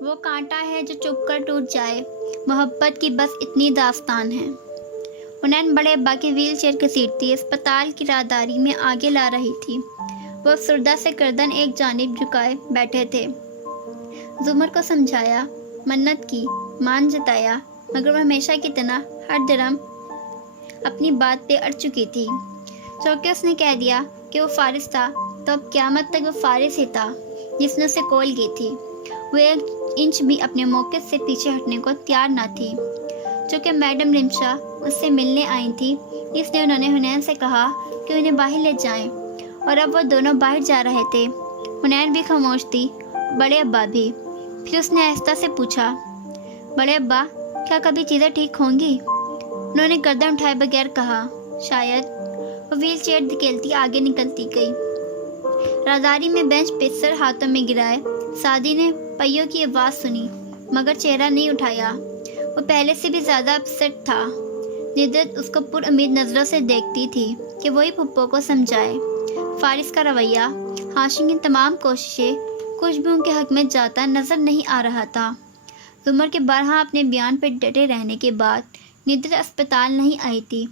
وہ کانٹا ہے جو چپ کر ٹوٹ جائے، محبت کی بس اتنی داستان ہے۔ حنین بڑے ابا کی ویل چیئر گھسیٹتی اسپتال کی راہداری میں آگے لا رہی تھی۔ وہ افسردہ سے گردن ایک جانب جھکائے بیٹھے تھے۔ زمر کو سمجھایا، منت کی، مان جتایا، مگر وہ ہمیشہ کی طرح ہر درم اپنی بات پہ اڑ چکی تھی۔ چونکہ اس نے کہہ دیا کہ وہ فارس تھا تو اب قیامت تک وہ فارس ہی تھا جس نے اسے کول کی تھی۔ وہ ایک انچ بھی اپنے موقع سے پیچھے ہٹنے کو تیار نہ تھی۔ چونکہ میڈم رمشا اس سے ملنے آئی تھی، اس لیے انہوں نے حنین سے کہا کہ انہیں باہر لے جائیں، اور اب وہ دونوں باہر جا رہے تھے۔ حنین بھی خاموش تھی، بڑے ابا بھی۔ پھر اس نے آہستہ سے پوچھا، بڑے ابا، کیا کبھی چیزیں ٹھیک ہوں گی؟ انہوں نے گردن اٹھائے بغیر کہا، شاید۔ وہ ویل چیئر دھکیلتی آگے نکلتی گئی۔ راہداری میں بینچ پہ سر ہاتھوں میں گرائے سعدی نے پہیوں کی آواز سنی، مگر چہرہ نہیں اٹھایا۔ وہ پہلے سے بھی زیادہ اپسٹ تھا۔ ندرت اس کو پر امید نظروں سے دیکھتی تھی کہ وہی پھپھو کو سمجھائے۔ فارس کا رویہ، ہاشم کی تمام کوششیں کچھ بھی ان کے حق میں جاتا نظر نہیں آ رہا تھا۔ زمر کے بارہا اپنے بیان پہ ڈٹے رہنے کے بعد ندرت اسپتال نہیں آئی تھی۔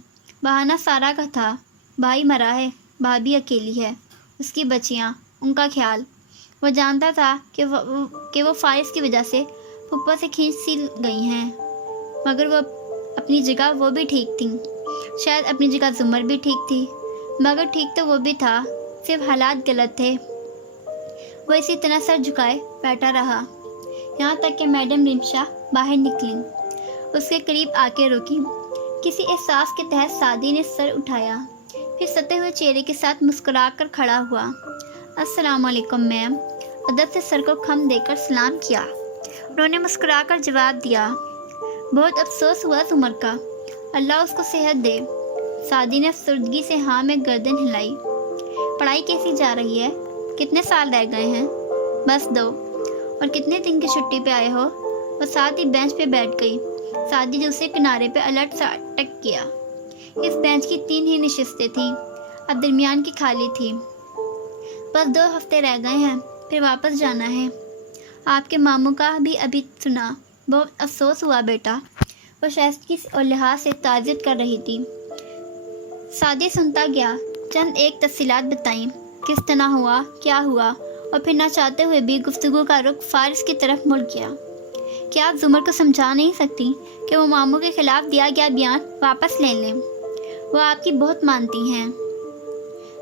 بہانہ سارا کا تھا، بھائی مرا ہے، بھابھی اکیلی ہے، اس کی بچیاں، ان کا خیال۔ وہ جانتا تھا کہ وہ فارس کی وجہ سے پھپھو سے کھینچ سی گئی ہیں، مگر وہ اپنی جگہ وہ بھی ٹھیک تھیں۔ شاید اپنی جگہ زمر بھی ٹھیک تھی، مگر ٹھیک تو وہ بھی تھا، صرف حالات غلط تھے۔ وہ اسی طرح سر جھکائے بیٹھا رہا، یہاں تک کہ میڈم رمشا باہر نکلیں، اس کے قریب آ کے رکی۔ کسی احساس کے تحت سعدی نے سر اٹھایا، پھر ستے ہوئے چہرے کے ساتھ مسکرا کر کھڑا ہوا۔ السلام علیکم میم۔ ادب سے سر کو خم دے کر سلام کیا۔ انہوں نے مسکرا کر جواب دیا، بہت افسوس ہوا زمر کا، اللہ اس کو صحت دے۔ سعدی نے افسردگی سے ہاں میں گردن ہلائی۔ پڑھائی کیسی جا رہی ہے؟ کتنے سال رہ گئے ہیں؟ بس 2۔ اور کتنے دن کی چھٹی پہ آئے ہو؟ وہ ساتھ ہی بینچ پہ بیٹھ گئی۔ سعدی دوسرے کنارے پہ الرٹ سا اٹک کیا۔ اس بینچ کی 3 ہی نشستیں تھیں، اب درمیان کی خالی تھی۔ بس 2 ہفتے رہ گئے ہیں، پھر واپس جانا ہے۔ آپ کے ماموں کا بھی ابھی سنا، بہت افسوس ہوا بیٹا۔ وہ شائستگی اور لحاظ سے تعزیت کر رہی تھی۔ سعدی سنتا گیا، چند ایک تفصیلات بتائیں، کس طرح ہوا، کیا ہوا، اور پھر نہ چاہتے ہوئے بھی گفتگو کا رخ فارس کی طرف مڑ گیا۔ کیا آپ زمر کو سمجھا نہیں سکتی کہ وہ ماموں کے خلاف دیا گیا بیان واپس لے لیں؟ وہ آپ کی بہت مانتی ہیں۔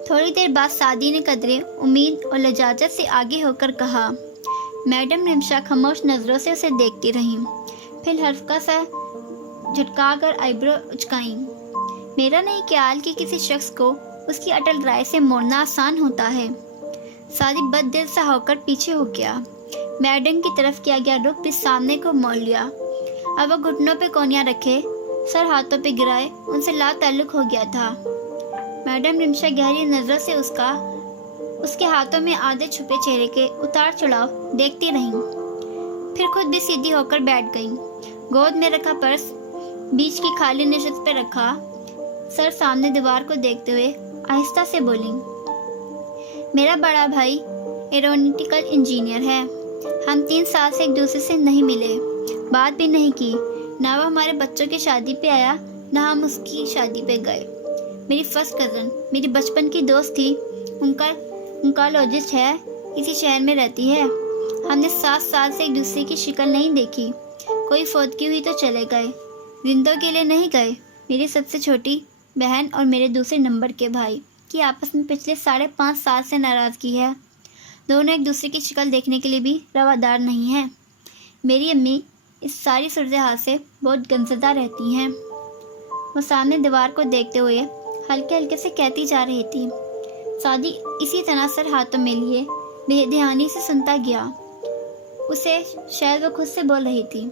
تھوڑی دیر بعد سعدی نے قدرے امید اور لجاجت سے آگے ہو کر کہا۔ میڈم رمشا خاموش نظروں سے اسے دیکھتی رہیں، پھر ہلکا سا جھٹکا کر آئیبرو اچکائیں۔ میرا نہیں خیال کہ کسی شخص کو اس کی اٹل رائے سے موڑنا آسان ہوتا ہے۔ سعدی بد دل سا ہو کر پیچھے ہو گیا۔ میڈم کی طرف کیا گیا رخ بھی سامنے کو موڑ لیا۔ اب وہ گھٹنوں پہ کونیاں رکھے، سر ہاتھوں پہ گرائے ان سے لا تعلق ہو گیا تھا۔ میڈم رمشا گہری نظروں سے اس کے ہاتھوں میں آدھے چھپے چہرے کے اتار چڑھاؤ دیکھتی رہیں، پھر خود بھی سیدھی ہو کر بیٹھ گئیں۔ گود میں رکھا پرس بیچ کی خالی نشست پہ رکھا، سر سامنے دیوار کو دیکھتے ہوئے آہستہ سے بولیں، میرا بڑا بھائی ایرونیٹیکل انجینئر ہے۔ ہم 3 سال سے ایک دوسرے سے نہیں ملے، بات بھی نہیں کی، نہ وہ ہمارے بچوں کی شادی پہ آیا نہ ہم اس کی شادی پہ گئے۔ میری فرسٹ کزن میری بچپن کی دوست تھی، انکالوجسٹ ہے، اسی شہر میں رہتی ہے۔ ہم نے 7 سال سے ایک دوسرے کی شکل نہیں دیکھی، کوئی فوتگی ہوئی تو چلے گئے، زندوں کے لیے نہیں گئے۔ میری سب سے چھوٹی بہن اور میرے دوسرے نمبر کے بھائی کی آپس میں پچھلے 5.5 سال سے ناراضگی ہے، دونوں ایک دوسرے کی شکل دیکھنے کے لیے بھی روادار نہیں ہیں۔ میری امی اس ساری صورتحال سے بہت غمزدہ رہتی ہیں۔ وہ سامنے دیوار کو دیکھتے ہوئے ہلکے ہلکے سے کہتی جا رہی تھی۔ سعدی اسی طرح سر ہاتھوں میں لیے بے دھیانی سے سنتا گیا۔ اسے شاید وہ خود سے بول رہی تھی،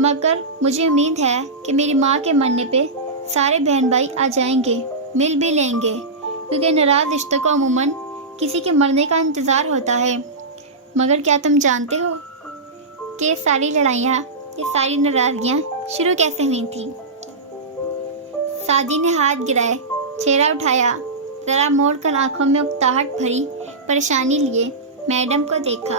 مگر مجھے امید ہے کہ میری ماں کے مرنے پہ سارے بہن بھائی آ جائیں گے، مل بھی لیں گے، کیونکہ ناراض رشتوں کو عموماً کسی کے مرنے کا انتظار ہوتا ہے۔ مگر کیا تم جانتے ہو کہ یہ ساری لڑائیاں، یہ ساری ناراضگیاں شروع کیسے ہوئی تھیں؟ سعدی نے ہاتھ گرائے، چہرہ اٹھایا، ذرا موڑ کر آنکھوں میں اکتاہٹ بھری پریشانی لیے میڈم کو دیکھا۔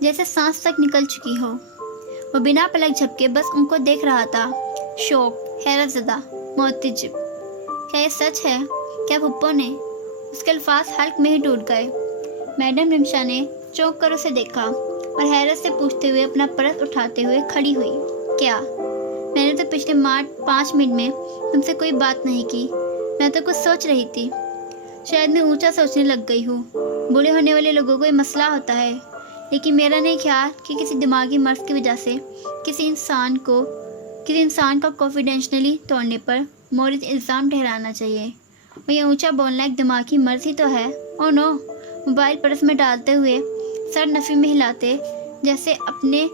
جیسے سانس تک نکل چکی ہو۔ وہ بنا پلک جھپکے بس ان کو دیکھ رہا تھا، شوق، حیرت زدہ، معتجب۔ کیا یہ سچ ہے؟ کیا پھپھو نے؟ اس کے الفاظ حلق میں ہی ٹوٹ گئے۔ میڈم رمشا نے چونک کر اسے دیکھا اور حیرت سے پوچھتے ہوئے اپنا پرس اٹھاتے ہوئے کھڑی ہوئی۔ کیا؟ میں نے تو پچھلے 5 منٹ میں تم سے کوئی بات نہیں کی، میں تو کچھ سوچ رہی تھی۔ شاید میں اونچا سوچنے لگ گئی ہوں۔ بوڑھے ہونے والے لوگوں کو یہ مسئلہ ہوتا ہے، لیکن میرا نہیں خیال کہ کسی دماغی مرض کی وجہ سے کسی انسان کا کانفیڈینشلی توڑنے پر مورد الزام ٹھہرانا چاہیے۔ اور یہ اونچا بولنا ایک دماغی مرض ہی تو ہے۔ او نو! موبائل پرس میں ڈالتے ہوئے سر نفی میں ہلاتے جیسے اپنے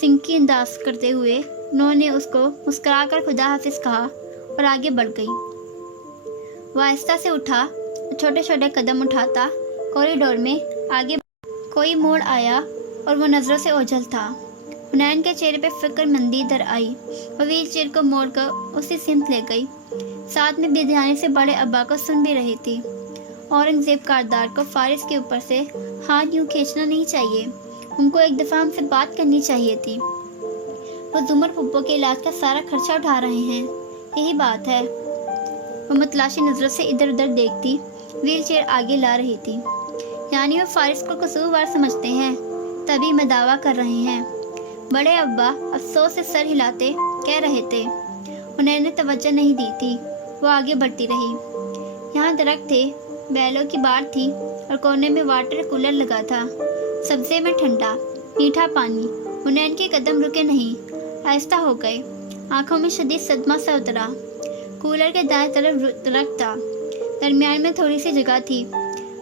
سنکی انداز کرتے ہوئے انہوں نے اس کو مسکرا کر خدا حافظ کہا اور آگے بڑھ گئی۔ وہ آہستہ سے اٹھا اور چھوٹے چھوٹے قدم اٹھاتا کوریڈور میں آگے کوئی موڑ آیا اور وہ نظروں سے اوجھل تھا۔ حنین کے چہرے پہ فکر مندی در آئی۔ وہ ویل چیئر کو موڑ کر اسی سمت لے گئی، ساتھ میں بے دھیانی سے بڑے ابا کو سن بھی رہی تھی۔ اورنگزیب کاردار کو فارس کے اوپر سے ہاتھ یوں کھینچنا نہیں چاہیے، ان کو ایک دفعہ ہم سے بات کرنی چاہیے تھی۔ وہ زمر پھپھو کے علاج کا سارا خرچہ اٹھا رہے ہیں، یہی بات ہے۔ وہ متلاشی نظروں سے ادھر ادھر دیکھتی ویل چیئر آگے لا رہی تھی۔ یعنی وہ فارس کو قصوروار سمجھتے ہیں، تبھی میں دعویٰ کر رہے ہیں، بڑے ابا افسوس سے سر ہلاتے کہہ رہے تھے۔ انہیں نے توجہ نہیں دی تھی، وہ آگے بڑھتی رہی۔ یہاں درخت تھے، بیلوں کی بار تھی اور کونے میں واٹر کولر لگا تھا، سبزے میں ٹھنڈا میٹھا پانی۔ انہیں کے قدم رکے نہیں، آہستہ ہو گئے، آنکھوں میں شدید صدمہ سا اترا۔ کولر کے دائیں طرف درخت تھا، درمیان میں تھوڑی سی جگہ تھی،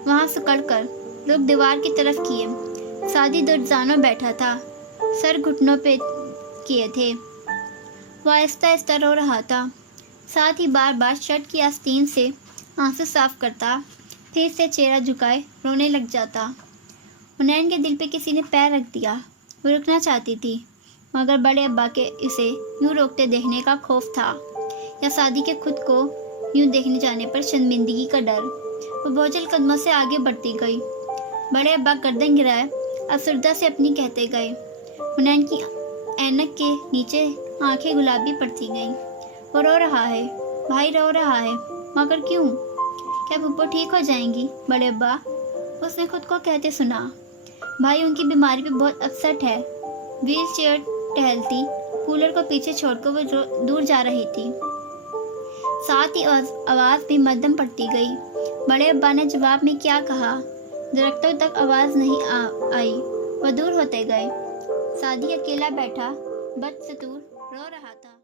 وہاں سکڑ کر رخ دیوار کی طرف کیے سادی درزانوں بیٹھا تھا، سر گھٹنوں پہ کیے تھے۔ وہ آہستہ آہستہ رو رہا تھا، ساتھ ہی بار بار شرٹ کی آستین سے آنسو صاف کرتا، پھر سے چہرہ جھکائے رونے لگ جاتا۔ حنین کے دل پہ کسی نے پیر رکھ دیا۔ وہ رکنا چاہتی تھی، مگر بڑے ابا کے اسے یوں روکتے دیکھنے کا خوف تھا، یا سادی کے خود کو یوں دیکھنے جانے پر شرمندگی کا ڈر۔ وہ بوجھل قدموں سے آگے بڑھتی گئی۔ بڑے ابا گردن گرائے افسردہ سے اپنی کہتے گئے۔ حنین کی اینک کے نیچے آنکھیں گلابی پڑتی گئیں۔ وہ رو رہا ہے، بھائی رو رہا ہے، مگر کیوں؟ کیا پھپھو ٹھیک ہو جائیں گی بڑے ابا؟ اس نے خود کو کہتے سنا۔ بھائی ان کی بیماری پہ بہت اپسٹ ہے۔ ویل چیئر ٹہلتی کولر کو پیچھے چھوڑ کر وہ دور جا رہی تھی، ساتھ ہی آواز بھی مدھم پڑتی گئی۔ بڑے ابا نے جواب میں کیا کہا؟ درختوں تک آواز نہیں آئی، وہ دور ہوتے گئے۔ سادی اکیلا بیٹھا بدستور رو رہا تھا۔